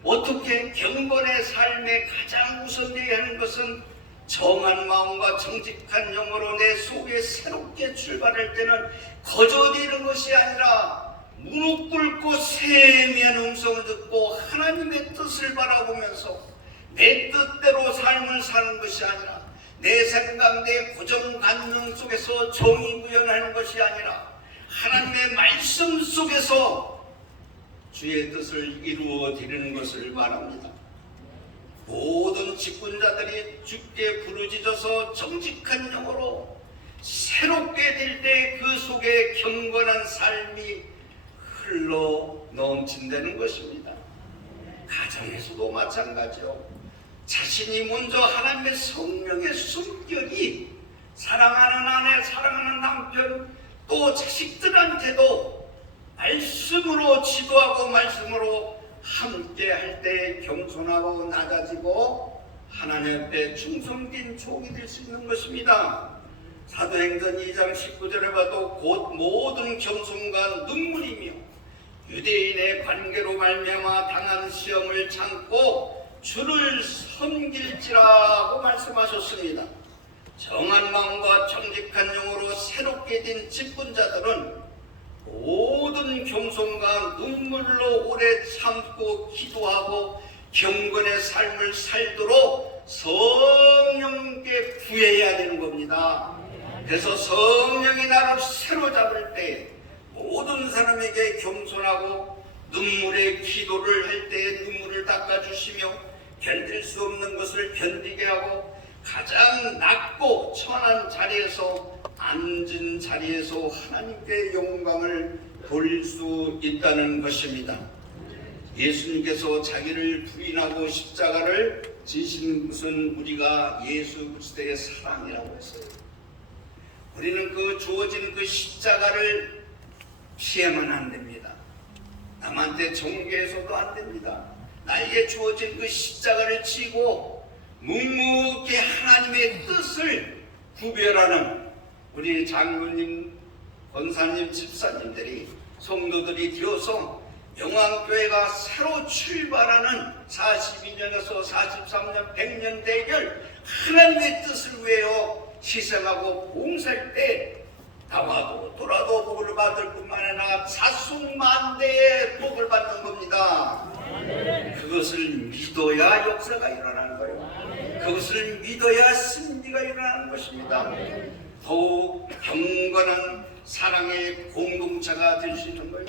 어떻게 경건의 삶에 가장 우선되어야 하는 것은 정한 마음과 정직한 영으로 내 속에 새롭게 출발할 때는 거저되는 것이 아니라 무릎 꿇고 세미한 음성을 듣고 하나님의 뜻을 바라보면서 내 뜻대로 삶을 사는 것이 아니라 내 생각, 내 고정관념 속에서 정의 구현하는 것이 아니라 하나님의 말씀 속에서 주의 뜻을 이루어 드리는 것을 바랍니다. 모든 직분자들이 주께 부르짖어서 정직한 영으로 새롭게 될 때 그 속에 경건한 삶이 흘러 넘친다는 것입니다. 가정에서도 마찬가지요. 자신이 먼저 하나님의 성령의 숨결이 사랑하는 아내, 사랑하는 남편, 또 자식들한테도 말씀으로 지도하고 말씀으로 함께 할 때 겸손하고 낮아지고 하나님 앞에 충성된 종이 될 수 있는 것입니다. 사도행전 2장 19절에 봐도 곧 모든 겸손과 눈물이며 유대인의 관계로 말미암아 당한 시험을 참고 주를 섬길지라고 말씀하셨습니다. 정한 마음과 정직한 영으로 새롭게 된 직분자들은 모든 겸손과 눈물로 오래 참고 기도하고 경건의 삶을 살도록 성령께 구해야 되는 겁니다. 그래서 성령이 나를 새로잡을 때 모든 사람에게 겸손하고 눈물의 기도를 할 때 눈물을 닦아주시며 견딜 수 없는 것을 견디게 하고 가장 낮고 천한 자리에서 앉은 자리에서 하나님께 영광을 돌릴 수 있다는 것입니다. 예수님께서 자기를 부인하고 십자가를 지신 것은 우리가 예수 그리스도의 사랑이라고 했어요. 우리는 그 주어진 그 십자가를 피하면 안 됩니다. 남한테 종교해서도 안 됩니다. 나에게 주어진 그 십자가를 지고 묵묵히 하나님의 뜻을 구별하는 우리 장로님, 권사님, 집사님들이 성도들이 되어서 영광교회가 새로 출발하는 42년에서 43년, 100년 대결 하나님의 뜻을 위하여 희생하고 봉사할 때 나와도 돌아도 복을 받을 뿐만 아니라 사순만대의 복을 받는 겁니다. 그것을 믿어야 역사가 일어나는 거예요. 그것을 믿어야 승리가 일어나는 것입니다. 더욱 경건한 사랑의 공동체가 될 수 있는 거예요.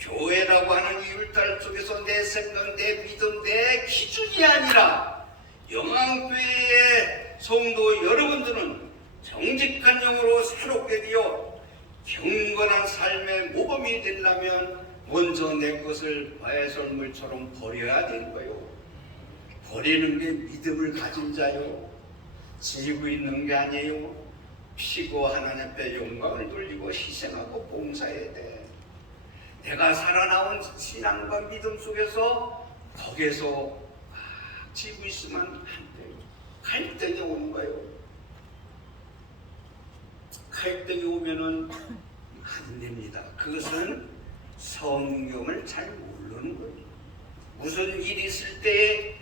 교회라고 하는 이 울타리 속에서 내 생각, 내 믿음, 내 기준이 아니라 영광교회의 성도 여러분들은 정직한 영으로 새롭게 되어 경건한 삶의 모범이 되려면 먼저 내 것을 바해설물처럼 버려야 되는 거예요. 버리는 게 믿음을 가진 자요. 지고 있는 게 아니에요. 피고 하나님 앞에 영광을 돌리고 희생하고 봉사해야 돼. 내가 살아나온 신앙과 믿음 속에서 거기에서 지고 있으면 안 돼요. 갈등이 오는 거예요. 갈등이 오면은 안 됩니다. 그것은 성경을 잘 모르는 거예요. 무슨 일이 있을 때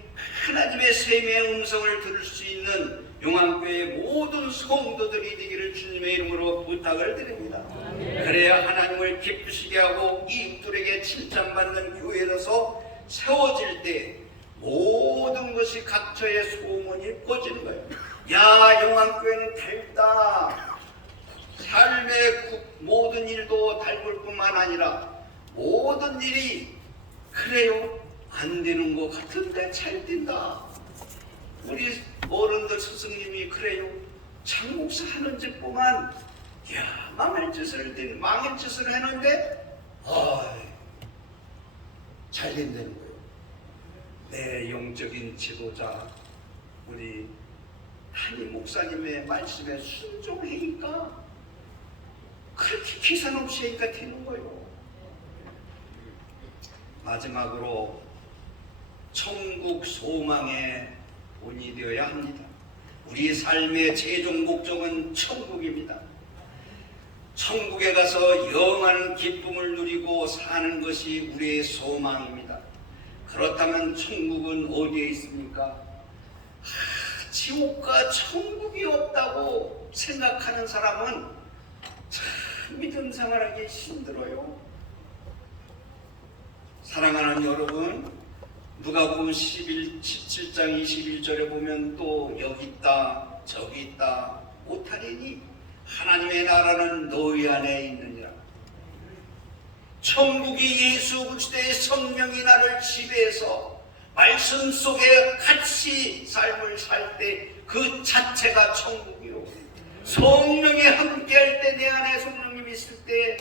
하나님의 셈의 음성을 들을 수 있는 용암교회 모든 성도들이 되기를 주님의 이름으로 부탁을 드립니다. 그래야 하나님을 기쁘시게 하고 이웃들에게 칭찬받는 교회로서 세워질 때 모든 것이 각처의 소문이 퍼지는 거예요. 야, 용암교회는 달다. 삶의 모든 일도 달굴 뿐만 아니라 모든 일이 그래요? 안 되는 것 같은데 잘 된다. 우리 어른들 스승님이 그래요? 장목사 하는 짓보만 야, 망할 짓을 했는데 잘 된다는 거예요. 내 영적인 지도자 우리 한임 목사님의 말씀에 순종하니까 그렇게 계산 없이 하니까 되는 거예요. 마지막으로 천국 소망의 본이 되어야 합니다. 우리 삶의 최종 목적은 천국입니다. 천국에 가서 영원한 기쁨을 누리고 사는 것이 우리의 소망입니다. 그렇다면 천국은 어디에 있습니까? 지옥과 천국이 없다고 생각하는 사람은 참 믿음 생활하기 힘들어요. 사랑하는 여러분, 누가복음 17장 21절에 보면 또 여기 있다 저기 있다 못하리니 하나님의 나라는 너희 안에 있느니라. 천국이 예수 그리스도의 성령이 나를 지배해서 말씀 속에 같이 삶을 살 때 그 자체가 천국이요. 성령이 함께할 때 내 안에 성령님이 있을 때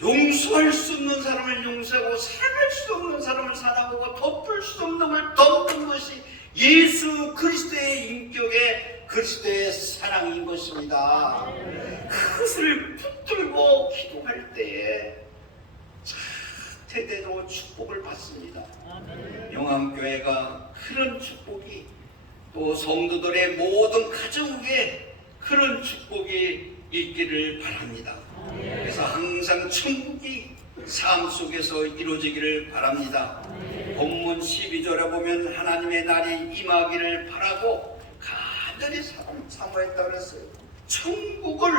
용서할 수 없는 사람을 용서하고 사랑할 수 없는 사람을 사랑하고 덮을 수 없는 걸 덮는 것이 예수 그리스도의 인격의 그리스도의 사랑인 것입니다. 그것을 붙들고 기도할 때에 대대로 축복을 받습니다. 용암교회가 그런 축복이 또 성도들의 모든 가정 위에 그런 축복이 있기를 바랍니다. 그래서 항상 천국이 삶 속에서 이루어지기를 바랍니다. 본문 12절에 보면 하나님의 날이 임하기를 바라고 간절히 사모했다고 그랬어요. 천국을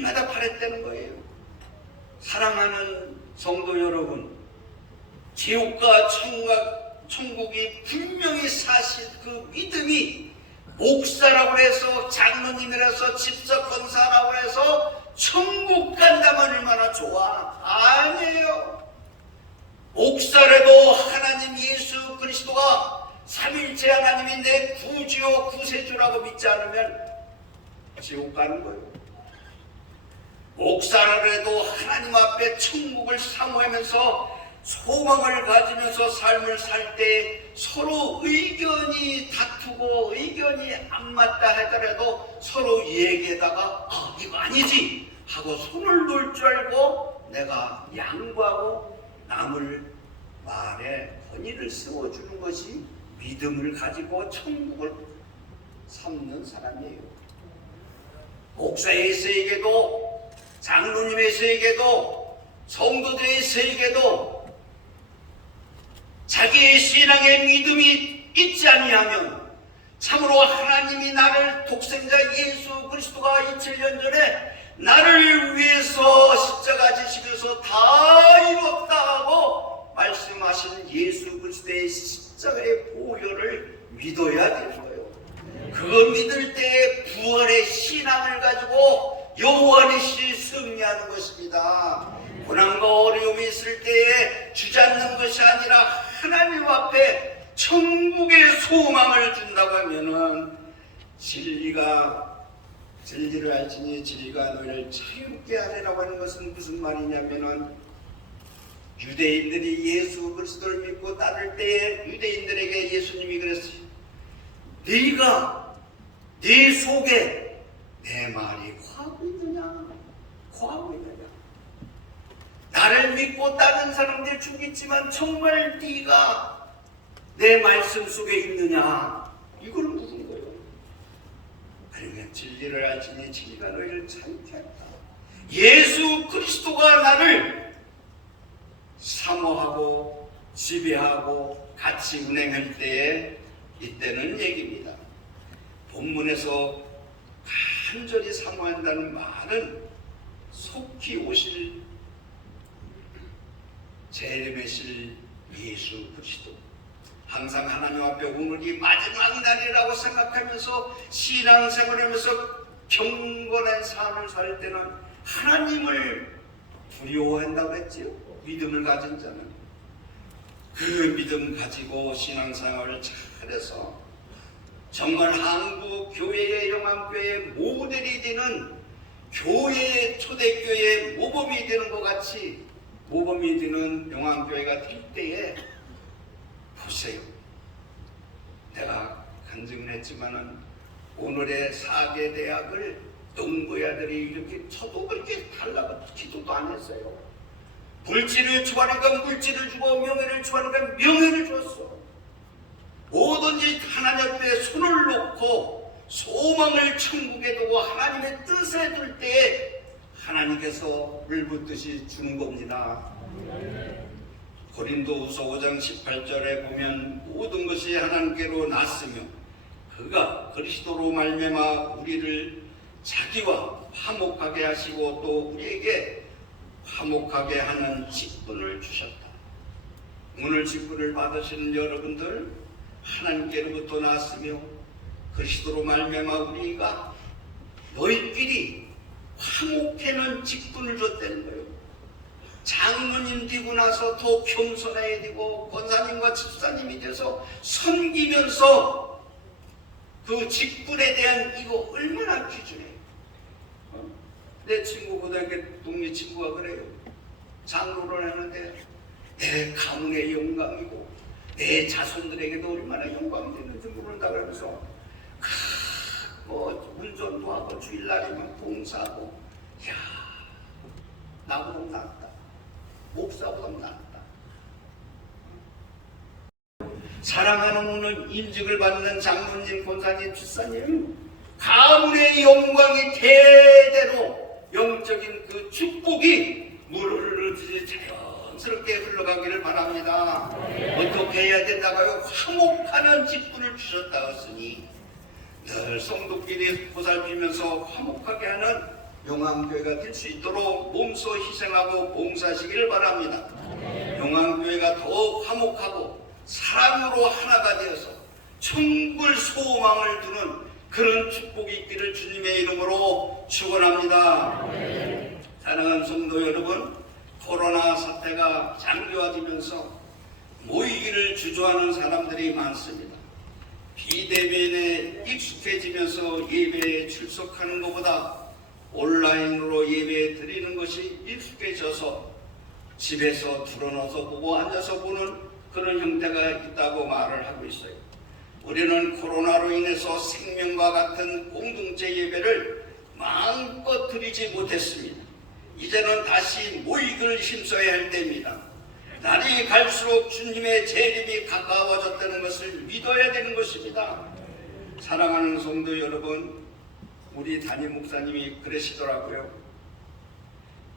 날마다 바랬다는 거예요. 사랑하는 성도 여러분, 지옥과 천국이 분명히 사실 그 믿음이 목사라고 해서 장로님이라서 집사 권사라고 해서 천국 간다면 얼마나 좋아? 아니에요. 목사라도 하나님 예수 그리스도가 삼일째 하나님이 내 구주요 구세주라고 믿지 않으면 지옥 가는 거예요. 목사라도 하나님 앞에 천국을 사모하면서 소망을 가지면서 삶을 살 때 서로 의견이 다투고 의견이 안 맞다 하더라도 서로 얘기하다가 이거 아니지 하고 손을 놓을 줄 알고 내가 양보하고 남을 말에 권위를 세워주는 것이 믿음을 가지고 천국을 삼는 사람이에요. 목사에서에게도 장로님에서에게도 성도들에서에게도 자기의 신앙의 믿음이 있지 아니하면 참으로 하나님이 나를 독생자 예수 그리스도가 2000년 전에 나를 위해서 십자가 지시면서 다 이뤘다 하고 말씀하신 예수 그리스도의 십자가의 보혈을 믿어야 되는 거예요. 그거 믿을 때에 부활의 신앙을 가지고 여호와니시 승리하는 것입니다. 고난과 어려움이 있을 때에 주저앉는 것이 아니라 하나님 앞에 천국의 소망을 준다고 하면은 진리를 알지니 진리가 너희를 자유롭게 하리라고 하는 것은 무슨 말이냐면은 유대인들이 예수 그리스도를 믿고 따를 때에 유대인들에게 예수님이 그랬어요. 네가 네 속에 내 말이 과하고 있느냐? 나를 믿고 따른 사람들 죽겠지만 정말 네가 내 말씀 속에 있느냐? 이걸 묻은 거예요. 그러면 진리를 알지니 진리가 너희를 자유케 하리라. 예수 그리스도가 나를 사모하고 지배하고 같이 운행할 때에 이때는 얘기입니다. 본문에서 간절히 사모한다는 말은 속히 오실 재림하실 예수 그리스도, 항상 하나님 앞에 오늘이 마지막 날이라고 생각하면서 신앙생활하면서 경건한 삶을 살 때는 하나님을 두려워한다고 했지요. 믿음을 가진 자는 그 믿음 가지고 신앙생활을 잘해서 정말 한국 교회의 영암교회의 모델이 되는 교회의 초대교회의 모범이 되는 것 같이 모범이 되는 영암교회가 될 때에 보세요. 내가 간증을 했지만은 오늘의 4개 대학을 농부의 아들이 이렇게 쳐도 그렇게 달라고 기도도 안 했어요. 물질을 주하니까 물질을 주고 명예를 주하니까 명예를 줬어. 뭐든지 하나님 앞에 손을 놓고 소망을 천국에 두고 하나님의 뜻에 둘 때에 하나님께서 물붓듯이 주는 겁니다. 고린도후서 5장 18절에 보면 모든 것이 하나님께로 났으며 그가 그리스도로 말미암아 우리를 자기와 화목하게 하시고 또 우리에게 화목하게 하는 직분을 주셨다. 오늘 직분을 받으시는 여러분들, 하나님께로부터 났으며 그리스도로 말미암아 우리가 너희끼리 화목해는 직분을 줬다는 거예요. 장로님 되고 나서 더 겸손해야 되고 권사님과 집사님이 돼서 섬기면서 그 직분에 대한 이거 얼마나 귀중해. 내 친구 고등학교 동네 친구가 그래요. 장로를 하는데 내 가문의 영광이고 내 자손들에게도 얼마나 영광이 되는지 모른다 그러면서 뭐 운전도 하고 주일날이면 봉사하고, 야, 나보다 낫다. 목사보다 낫다. 사랑하는 오늘 임직을 받는 장로님, 권사님, 집사님, 가문의 영광이 대대로 영적인 그 축복이 물을 흐르듯이 자연스럽게 흘러가기를 바랍니다. 어떻게 해야 된다고요? 화목하는 직분을 주셨다 했으니 늘 성도끼리 보살피면서 화목하게 하는 영암교회가 될 수 있도록 몸소 희생하고 봉사하시기를 바랍니다. 영암교회가 더욱 화목하고 사랑으로 하나가 되어서 천국을 소망을 두는 그런 축복이 있기를 주님의 이름으로 축원합니다. 사랑하는 성도 여러분, 코로나 사태가 장기화되면서 모이기를 주저하는 사람들이 많습니다. 비대면에 익숙해지면서 예배에 출석하는 것보다 온라인으로 예배 드리는 것이 익숙해져서 집에서 틀어놓아서 보고 앉아서 보는 그런 형태가 있다고 말을 하고 있어요. 우리는 코로나로 인해서 생명과 같은 공동체 예배를 마음껏 드리지 못했습니다. 이제는 다시 모이기를 힘써야 할 때입니다. 날이 갈수록 주님의 재림이 가까워졌다는 것을 믿어야 되는 것입니다. 사랑하는 성도 여러분, 우리 담임 목사님이 그러시더라고요.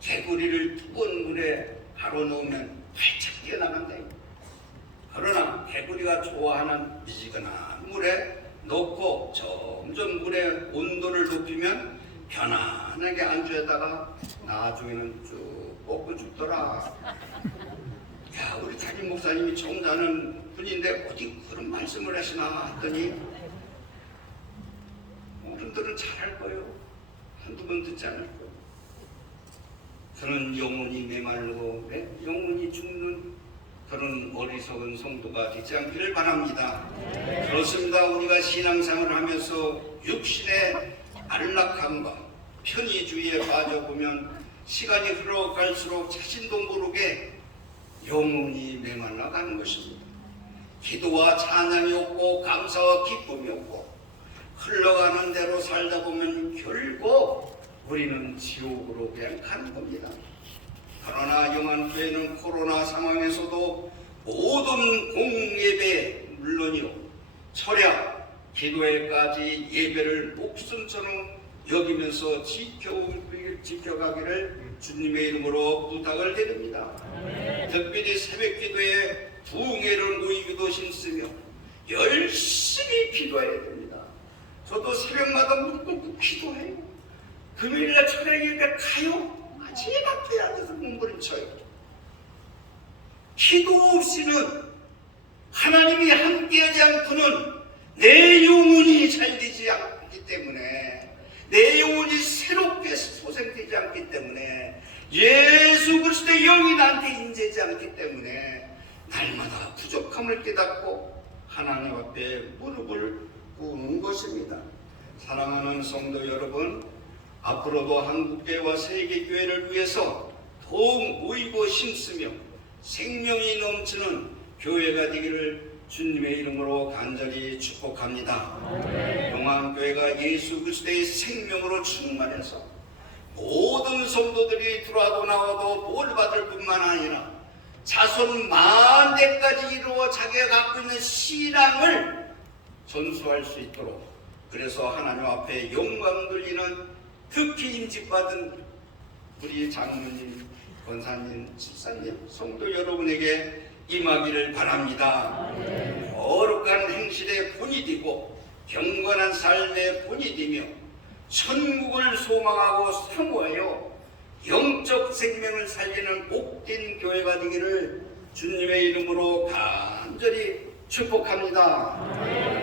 개구리를 뜨거운 물에 바로 넣으면 활짝 뛰어나간다. 그러나 개구리가 좋아하는 미지근한 물에 넣고 점점 물의 온도를 높이면 편안하게 안주에다가 나중에는 쭉 먹고 죽더라. 야, 우리 담임 목사님이 처음 자는 분인데 어디 그런 말씀을 하시나 했더니 어른들은 잘할 거예요. 한두 번 듣지 않을 거예요. 그런 영혼이 메말르고 영혼이 죽는 그런 어리석은 성도가 되지 않기를 바랍니다. 그렇습니다. 우리가 신앙생활을 하면서 육신의 안락함과 편의주의에 빠져보면 시간이 흘러갈수록 자신도 모르게 영혼이 메말라가는 것입니다. 기도와 찬양이 없고 감사와 기쁨이 없고 흘러가는 대로 살다 보면 결국 우리는 지옥으로 그냥 가는 겁니다. 그러나 영암교회는 코로나 상황에서도 모든 공예배 물론이요 철야, 기도회까지 예배를 목숨처럼 여기면서 지켜가기를 주님의 이름으로 부탁을 드립니다. 특별히 새벽기도에 부흥회를 모이기도 힘쓰며 열심히 기도해야 됩니다. 저도 금요일날 철야 예배 가요? 제일 앞에 앉아서 몸부림쳐요. 기도 없이는 하나님이 함께하지 않고는 내 영혼이 잘 되지 않기 때문에, 내 영혼이 새롭게 소생되지 않기 때문에, 예수 그리스도의 영이 나한테 임재하지 않기 때문에 날마다 부족함을 깨닫고 하나님 앞에 무릎을 꿇는 것입니다. 사랑하는 성도 여러분, 앞으로도 한국교회와 세계교회를 위해서 더욱 모이고 힘쓰며 생명이 넘치는 교회가 되기를 주님의 이름으로 간절히 축복합니다. 용안교회가 예수 그리스도의 생명으로 충만해서 모든 성도들이 들어와도 나와도 볼 받을 뿐만 아니라 자손 만대까지 이루어 자기가 갖고 있는 신앙을 전수할 수 있도록, 그래서 하나님 앞에 영광 돌리는 특히 인직받은 우리 장로님, 권사님, 집사님, 성도 여러분에게 임하기를 바랍니다. 거룩한 행실의 본이 되고 경건한 삶의 본이 되며 천국을 소망하고 사모하여 영적 생명을 살리는 복된 교회가 되기를 주님의 이름으로 간절히 축복합니다.